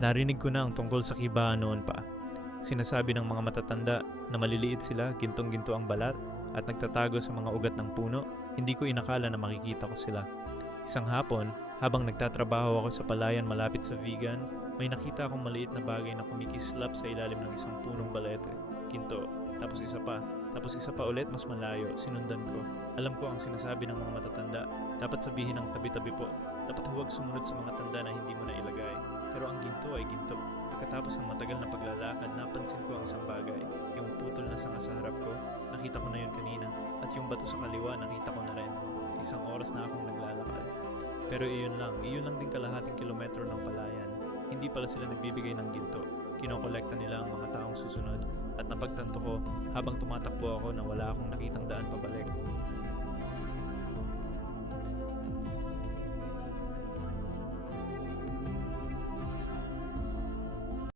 Narinig ko na ang tungkol sa kibahan noon pa. Sinasabi ng mga matatanda na maliliit sila, gintong-ginto ang balat, at nagtatago sa mga ugat ng puno. Hindi ko inakala na makikita ko sila. Isang hapon, habang nagtatrabaho ako sa palayan malapit sa vegan, may nakita akong maliit na bagay na kumikislap sa ilalim ng isang punong balete. Ginto, tapos isa pa ulit mas malayo, sinundan ko. Alam ko ang sinasabi ng mga matatanda, dapat sabihin ng tabi-tabi po. Dapat huwag sumunod sa mga tanda na hindi mo na ilagay. Pero ang ginto ay ginto. Pagkatapos ng matagal na paglalakad, napansin ko ang isang bagay. Yung putol na sanga sa harap ko, nakita ko na yun kanina. At yung bato sa kaliwa, nakita ko na rin. Isang oras na akong naglalakad. Pero iyon lang din kalahating kilometro ng palayan. Hindi pala sila nagbibigay ng ginto. Kinokolekta nila ang mga taong susunod. At napagtanto ko, habang tumatakbo ako na wala akong nakitang daan pabalik.